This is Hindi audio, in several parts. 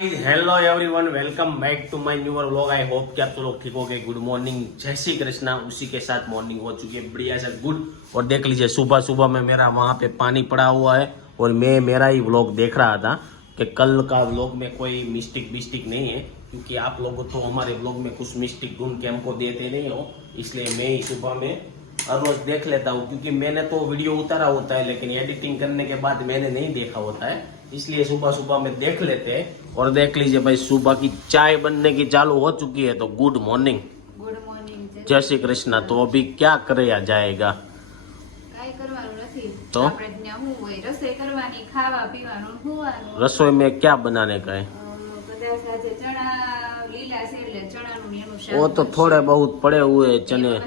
Hello everyone, welcome back to my newer vlog. I hope कि आप तो लोग ठीक हो गए। गुड मॉर्निंग, जय श्री कृष्णा। उसी के साथ मॉर्निंग हो चुकी है बढ़िया सा गुड। और देख लीजिए सुबह सुबह में मेरा वहाँ पे पानी पड़ा हुआ है और मैं मेरा ही व्लॉग देख रहा था कि कल का व्लॉग में कोई मिस्टेक नहीं है, क्योंकि आप लोग तो हमारे व्लॉग में कुछ मिस्टेक ढूंढ के हमको देते नहीं हो, इसलिए मैं ही सुबह में हर रोज देख लेता हूँ। क्योंकि मैंने तो वीडियो उतारा होता है लेकिन एडिटिंग करने के बाद मैंने नहीं देखा होता है, इसलिए सुबह सुबह में देख लेते हैं। और देख लीजिए भाई, सुबह की चाय बनने की चालू हो चुकी है। तो गुड मॉर्निंग, जय श्री कृष्णा। तो अभी क्या किया जाएगा? तो रसोई में क्या बनाने का है? वो तो थोड़े बहुत पड़े हुए चने,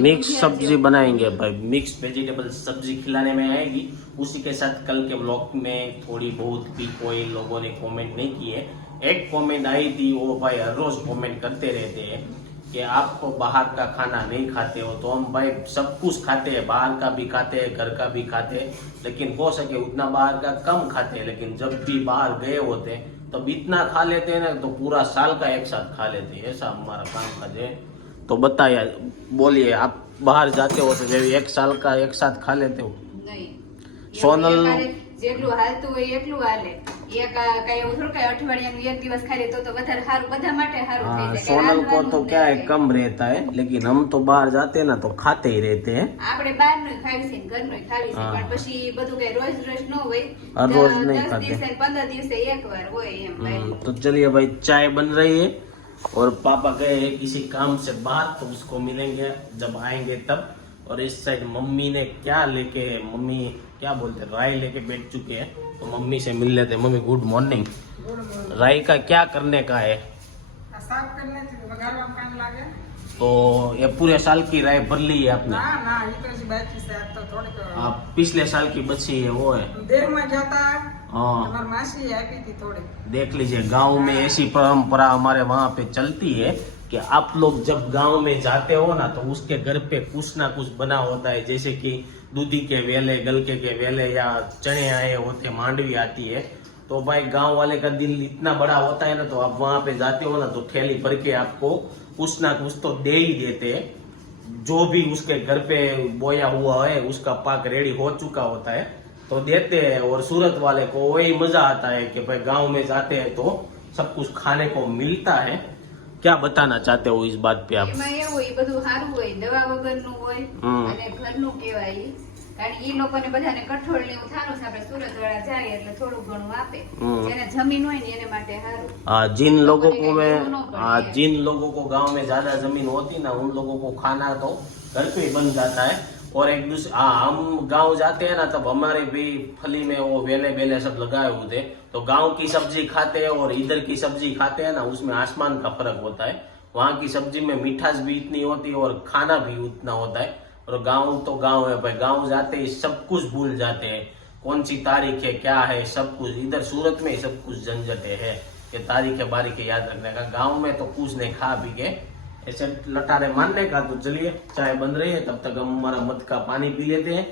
मिक्स सब्जी बनाएंगे भाई। मिक्स वेजिटेबल सब्जी खिलाने में आएगी। उसी के साथ कल के व्लॉग में थोड़ी बहुत भी कोई लोगों ने कमेंट नहीं किए। एक कमेंट आई थी, वो भाई हर रोज कमेंट करते रहते हैं कि आप तो बाहर का खाना नहीं खाते हो। तो हम भाई सब कुछ खाते हैं, बाहर का भी खाते हैं, घर का भी खाते हैं, लेकिन हो सके उतना बाहर का कम खाते हैं। लेकिन जब भी बाहर गए होते हैं तब इतना खा लेते हैं ना, तो पूरा साल का एक साथ खा लेते हैं। ऐसा हमारा काम काज है। तो बताइए, बोलिए, आप बाहर जाते हो तो एक साल का एक साथ खा लेते हो? नहीं, सोनल જેટલું હાલતું હોય એટલું હાલે. કઈ એવું થોડું કઈ અઠવાડિયાનું એક દિવસ ખાલી તો વધારે સારું, બધા માટે સારું થઈ જાય. सोनल को तो क्या है, कम रहता है, लेकिन हम तो बाहर जाते हैं ना तो खाते ही रहते हैं। આપણે બહારનું ખાવી છે, ઘરનું ખાવી છે, પણ પછી બધું કઈ રોજ રોજ ન હોય. हर रोज नहीं 10 खाते। દિવસે 15 દિવસે એકવાર હોય એમ ભાઈ. तो चलिए भाई, चाय बन रही है और पापा गए हैं किसी काम से बाहर, तो उसको मिलेंगे जब आएंगे तब। और इस साइड मम्मी ने क्या लेके, मम्मी क्या बोलते, राई लेके बैठ चुके हैं। तो मम्मी से मिल लेते हैं। Mummy good morning. राई का क्या करने का है? साफ करने से वघारवा काम लागे। तो ये पूरे साल की राई भर ली है आपने? ना ना, ये तो जी बैठी से अब तो थोड़ी को आप पिछले साल की बची है वो है। देर में जाता है। हाँ, हमारी मासी आई थी थोड़ी। देख लीजिए, गांव में ऐसी परंपरा हमारे वहाँ पे चलती है कि आप लोग जब गांव में जाते हो ना तो उसके घर पे कुछ ना कुछ बना होता है, जैसे कि दूधी के वेले, गलके के वेले, या चने आए होते, मांडवी आती है। तो भाई गांव वाले का दिल इतना बड़ा होता है ना, तो आप वहां पे जाते हो ना तो थैली भर के आपको कुछ ना कुछ तो दे ही देते हैं। जो भी उसके घर पे बोया हुआ है उसका पाक रेडी हो चुका होता है तो देते हैं। और सूरत वाले को वही मजा आता है कि भाई गांव में जाते हैं तो सब कुछ खाने को मिलता है। क्या बताना चाहते हो इस बात पे आप? એમાં એવું હોય, બધું સારું હોય, દવા વગરનું હોય અને ઘરનું કહેવાય. કારણ એ લોકોને બધાને કઠોળ ને એવું થારું છે. આપણે સુરત વાળા જાય એટલે થોડું ઘણું આપે. જેને જમીન હોય ને એને માટે સારું. जिन लोगों को जिन लोगों को गांव में ज्यादा जमीन होती ना, उन लोगों को खाना तो घर पे ही बन जाता है। और एक दूसरे हम गांव जाते हैं ना तब हमारे भी फली में वो वेले वेले सब लगाए हुए थे, तो गांव की सब्जी खाते हैं और इधर की सब्जी खाते हैं ना, उसमें आसमान का फर्क होता है। वहाँ की सब्जी में मिठास भी इतनी होती है और खाना भी उतना होता है। और गांव तो गांव है भाई, गांव जाते ही सब कुछ भूल जाते हैं, कौन सी तारीख है क्या है सब कुछ। इधर सूरत में ही सब कुछ झंझटे है कि तारीख बारीख याद रखने का। गाँव में तो कुछ नहीं, खा पी के ऐसे लटारे मारने का। तो चलिए, चाय बन रही है, तब तक हम हमारा मत का पानी पी लेते हैं।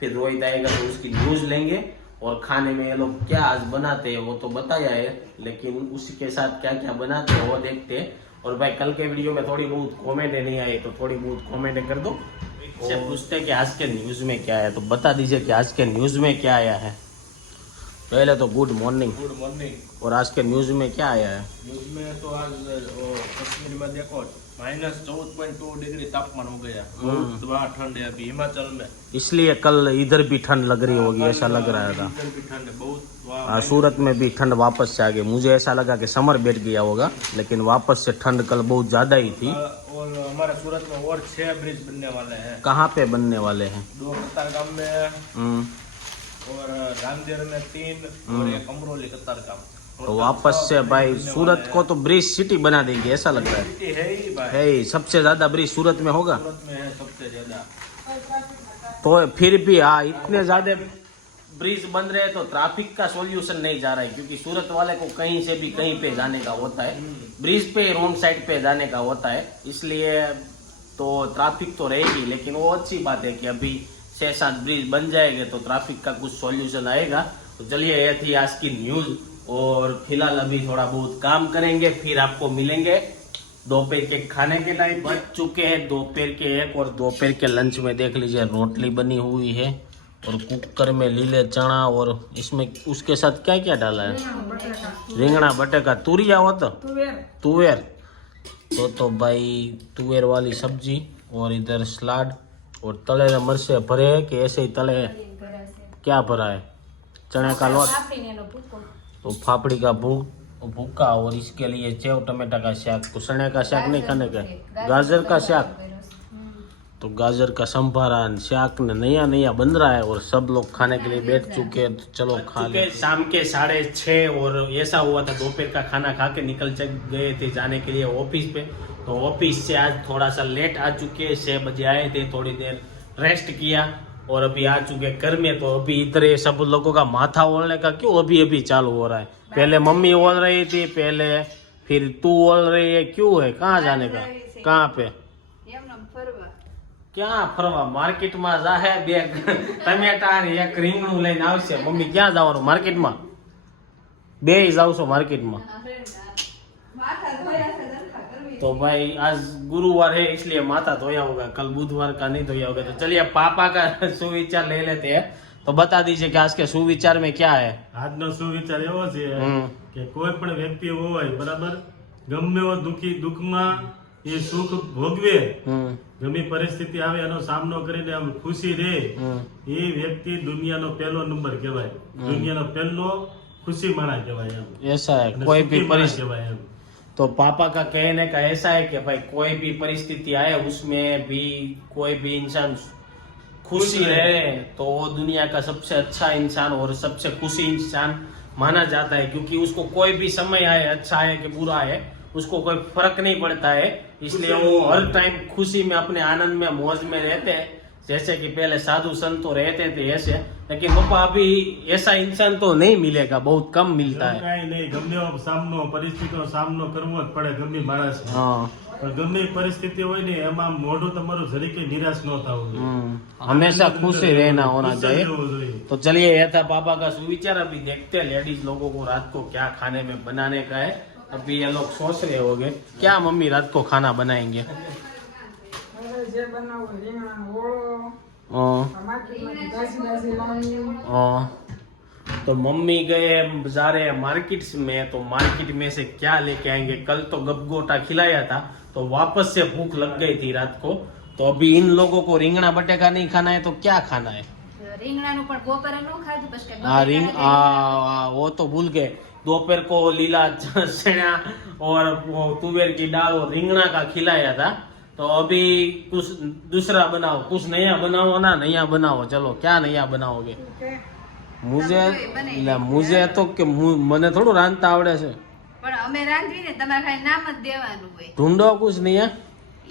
फिर रोहित आएगा तो उसकी न्यूज लेंगे। और खाने में ये लोग क्या आज बनाते हैं वो तो बताया है, लेकिन उसी के साथ क्या क्या बनाते हैं वो देखते हैं। और भाई कल के वीडियो में थोड़ी बहुत कॉमेंट नहीं आई, तो थोड़ी बहुत कॉमेंट कर दो। इससे पूछते हैं कि आज के न्यूज में क्या है, तो बता दीजिए कि आज के न्यूज में क्या आया है। पहले तो गुड मॉर्निंग। Good morning. और आज के न्यूज में क्या आया है? न्यूज में तो आज कश्मीर में देखो -14.2 डिग्री तापमान हो गया। बहुत वहाँ ठंड है अभी हिमाचल में, इसलिए कल इधर भी ठंड लग रही होगी, ऐसा लग रहा था। इधर भी ठंड है बहुत वहाँ। सूरत में भी ठंड वापस से आ गई। मुझे ऐसा लगा कि समर बैठ गया होगा, लेकिन वापस से ठंड कल बहुत ज्यादा ही थी। और हमारे सूरत में और 6 ब्रिज बनने वाले हैं। कहाँ पे बनने वाले हैं? 2 कतारगाम में और रामदेव में 3 और एक अमरोली कतारगाम। तो वापस से भाई सूरत को तो ब्रिज सिटी बना देंगे, ऐसा लग रहा है। सिटी है ही भाई, है ही, सबसे ज्यादा ब्रिज सूरत में होगा। सूरत में है सबसे ज्यादा। तो फिर भी हाँ, इतने ज्यादा ब्रिज बन रहे हैं तो ट्रैफिक का सॉल्यूशन नहीं जा रहा है, क्योंकि सूरत वाले को कहीं से भी कहीं पे जाने का होता है, ब्रिज पे रोड साइड पे जाने का होता है। इसलिए तो ट्रैफिक तो रहेगी, लेकिन वो अच्छी बात है कि अभी 6-7 ब्रिज बन जाएंगे तो ट्रैफिक का कुछ सॉल्यूशन आएगा। तो चलिए ये थी आज की न्यूज और फिलहाल अभी थोड़ा बहुत काम करेंगे, फिर आपको मिलेंगे दोपहर के खाने के टाइम। बच चुके हैं दोपहर के 1 और दोपहर के लंच में देख लीजिए रोटली बनी हुई है और कुकर में लीले चना और इसमें उसके साथ क्या क्या डाला है, રીંગણા બટેકા, तुरिया हो तो तुवेर तो भाई तुवेर वाली सब्जी और इधर सलाद और तले मरचे भरे है कि ऐसे ही तले है? क्या भरा है? चने का लोट, तो फाफड़ी का भूका और इसके लिए सेव टमाटर का शाक। तो चने का शाक नहीं खाने का, गाजर का शाक, तो गाजर का संभारा शाक ने नया बन रहा है और सब लोग खाने के लिए बैठ चुके हैं। तो चलो खा ले। शाम के 6:30 और ऐसा हुआ था दोपहर का खाना खा के निकल गए थे जाने के लिए ऑफिस पे। तो ऑफिस से आज थोड़ा सा लेट आ चुके, 6 बजे आए थे, थोड़ी देर रेस्ट किया और अभी आ चुके घर में। तो अभी इधर ये सब लोगों का माथा ओढ़ने का क्यों अभी चालू हो रहा है? पहले मम्मी ओढ़ रही थी, पहले फिर तू ओढ़ रही है, क्यों है? कहाँ जाने का? कहाँ पे? क्या फरवा? मार्केट में जा है बेग टमेटा ने एक રીંગણું લઈને આવશે મમ્મી। ક્યાં જવાનું? માર્કેટ માં બે જાવ છો માર્કેટ માં? तो भाई आज गुरुवार है इसलिए माथा धोया होगा, कल बुधवार का नहीं धोया होगा। तो चलिए पापा का सुविचार ले लेते हैं। तो बता दीजिए कि आज के सुविचार में क्या है? આજનો સુવિચાર એવો છે કે કોઈ પણ વ્યક્તિ હોય બરાબર, ગમે એવો દુઃખમાં એ સુખ ભોગવે, ગમે પરિસ્થિતિ આવે એનો સામનો કરીને આમ ખુશી રહે, એ વ્યક્તિ દુનિયાનો પહેલો નંબર કહેવાય, દુનિયાનો પહેલો ખુશી માણા કહેવાય એમ। ऐसा है कोई भी परिस्थिति કહેવાય એમ। तो पापा का कहने का ऐसा है कि भाई कोई भी परिस्थिति आए उसमें भी कोई भी इंसान खुशी रहे तो वो दुनिया का सबसे अच्छा इंसान और सबसे खुशी इंसान माना जाता है, क्योंकि उसको कोई भी समय आए, अच्छा है कि बुरा है, उसको कोई फर्क नहीं पड़ता है। इसलिए वो हर टाइम खुशी में अपने आनंद में मौज में रहते हैं, जैसे कि पहले साधु संत तो रहते थे ऐसे। लेकिन पापा अभी ऐसा इंसान तो नहीं मिलेगा, बहुत कम मिलता है। કાંઈ નહીં, ગમે એવો સામનો પરિસ્થિતિનો સામનો કરવો જ પડે ગમે માણસ। हाँ પણ ગમે એ પરિસ્થિતિ હોય ને એમાં મોઢું તમારું જરીકે નિરાશ ન થવું જોઈએ, हमेशा खुश ही रहना होना ખુશ જ चाहिए। રહેવું જોઈએ। तो चलिए यह था पापा का सुविचार। अभी देखते हैं लेडीज लोगों को रात को क्या खाने में बनाने का है। अभी ये लोग सोच रहे होंगे क्या मम्मी रात को खाना बनाएंगे। હવે જે બનાવવું હોય, રીંગણાનો ઓળો, માર્કેટમાંથી ભાજી લાવી, तो मम्मी गए जा रहे हैं मार्केट में, तो मार्केट में से क्या लेके आएंगे? कल तो गपगोटा खिलाया था तो वापस से भूख लग गई थी रात को। तो अभी इन लोगों को રીંગણા बटेका नहीं खाना है तो क्या खाना है? રીંગણાનું પણ બપોરે ન ખાધું બસ કે हाँ वो तो भूल गए। दोपहर को लीला चना और वो तुवेर की दाल और રીંગણા का खिलाया था। तो अभी कुछ दूसरा बनाओ, कुछ नया बनाओ ना, नया बनाओ। चलो क्या नया बनाओगे? मुझे तो કે મને થોડું રાંધતા આવડે છે, પણ અમે રાંધવી ને તમારે ખાલી નામ જ દેવાનું હોય, ઢૂંઢો कुछ नहीं है।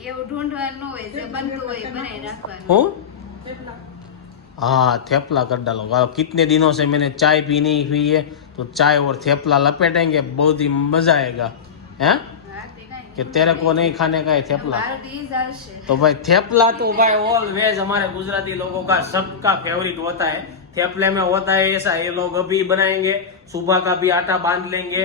એવું ઢૂંઢવાનું હોય, જે બનતું હોય એ બનાવી નાખવાનું। हूँ हाँ थेपला कर डालो। वाह, कितने दिनों से मैंने चाय पी नहीं हुई है, तो चाय और थेपला लपेटेंगे, बहुत ही मजा आएगा। हैं कि तेरे को नहीं खाने का है थेपला? મારું તો ઈ જ હાલશે। तो भाई थेपला तो भाई ऑलवेज हमारे गुजराती लोगों का सबका फेवरेट होता है। थेपले में होता है ऐसा, ये लोग अभी बनाएंगे, सुबह का भी आटा बांध लेंगे।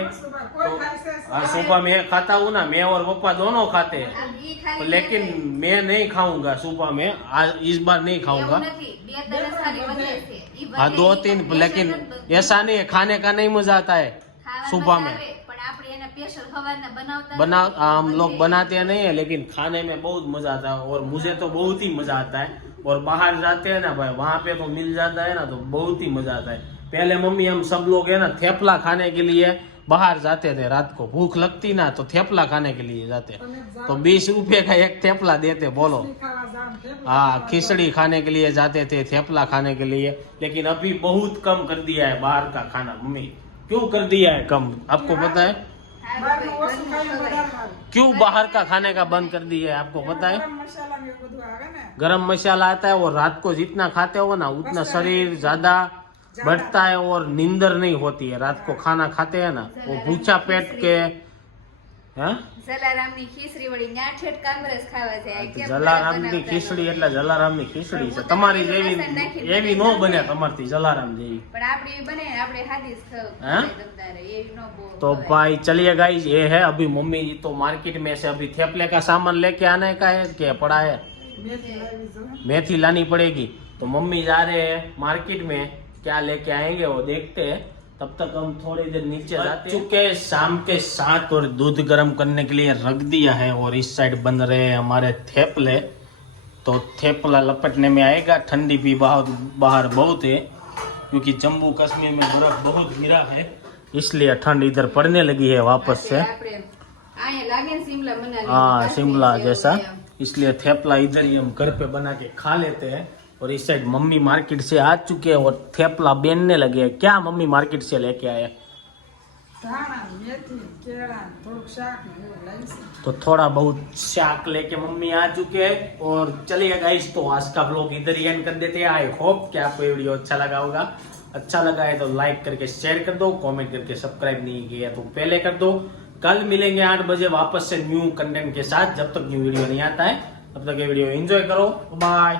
કોઈ ખાય છે? हाँ, सुबह मैं खाता हूँ ना, मैं और पप्पा दोनों खाते हैं, આમ ઈ ખાલી लेकिन मैं नहीं खाऊंगा सुबह में, आज इस बार नहीं खाऊंगा। એવું નથી, બે ત્રણ ખાલી વધે છે। ઈ हाँ વધે 2-3, ઈ लेकिन special ऐसा नहीं है, खाने का नहीं मजा आता है ખાવા सुबह મજા में। આવે, પણ આપણે એને સ્પેશિયલ ખવારના બનાવતા बना નથી, हम लोग બધે। बनाते नहीं है, लेकिन खाने में बहुत मजा आता है और मुझे तो बहुत ही मजा आता है। और बाहर जाते हैं ना भाई, वहाँ पे तो मिल जाता है ना, तो बहुत ही मजा आता है। पहले मम्मी हम सब लोग है ना थेपला खाने के लिए बाहर जाते थे, रात को भूख लगती ना तो थेपला खाने के लिए जाते, तो 20 रुपए का एक थेपला देते। बोलो ખાવા જામ, થેપલા हाँ, खिचड़ी खाने के लिए जाते थे, थेपला खाने के लिए। लेकिन अभी बहुत कम कर दिया है बाहर का खाना। मम्मी क्यों कर दिया है कम, आपको पता है? સારું બહારનું હોય, ઓછું ઘરનું ખાઈએ ખવાય। વધારે સારું। क्यों बाहर का खाने का बंद कर दिया है, आपको पता है? ગરમ મસાલા ને એવું બધું આવે ને, गरम मसाला आता है और रात को जितना खाते हो ना उतना शरीर ज्यादा बढ़ता है और नींदर नहीं होती है। रात को खाना खाते हैं ना, वो भूखा पेट के હા જલારામની ખીચડી વળી ન્યાઠેઠ કામરેજ ખાવા જાય કેમ જલારામની બનાવતા ખીચડી હોય? એટલે જલારામની ખીચડી છે હું તો તમારી લીલું જેવી લસણ નાખીને એવી નો બને તમારથી જલારામ જેવી પણ આપડી બને ને આપણે હાદી જ हाँ? ખાવ દમદાર એવી નો બહુ तो ખવાય. भाई चलिए गाइस ये है अभी मम्मी तो मार्केट में से अभी थेपले का सामान लेके आने का है कि पड़ा है મેથી લાવી છે मेथी लानी पड़ेगी तो मम्मी जा रहे हैं मार्केट में क्या लेके आएंगे वो देखते हैं तब तक हम थोड़ी देर नीचे जाते हैं चुके शाम के 7 और दूध गर्म करने के लिए रख दिया है और इस साइड बन रहे हैं हमारे थेपले तो थेपला लपटने में आएगा ठंडी भी बाहर बहुत है क्योंकि जम्मू कश्मीर में बर्फ बहुत गिरा है इसलिए ठंड इधर पड़ने लगी है वापस से આપણે અહીંયા લાગે ने शिमला मनाली हाँ शिमला काश्मीर से जैसा हो गया। इसलिए थेपला इधर ही हम घर पे बना के खा लेते हैं और इस साइड मम्मी मार्केट से आ चुके हैं और थेपला बेनने लगे हैं क्या मम्मी मार्केट से लेके आए ધાણા મેથી કેળા ને થોડુંક શાક ને એવું લાવી છે तो थोड़ा बहुत शाक लेके मम्मी आ चुके हैं और चलिए गाइस तो आज का ब्लॉग इधर ही एंड कर देते हैं आई होप कि आपको ये वीडियो अच्छा लगा होगा अच्छा लगा है तो लाइक करके शेयर कर दो कमेंट करके सब्सक्राइब नहीं किया तो पहले कर दो कल मिलेंगे 8 बजे वापस से न्यू कंटेंट के साथ जब तक न्यू वीडियो नहीं आता है तब तक ये वीडियो एंजॉय करो बाय।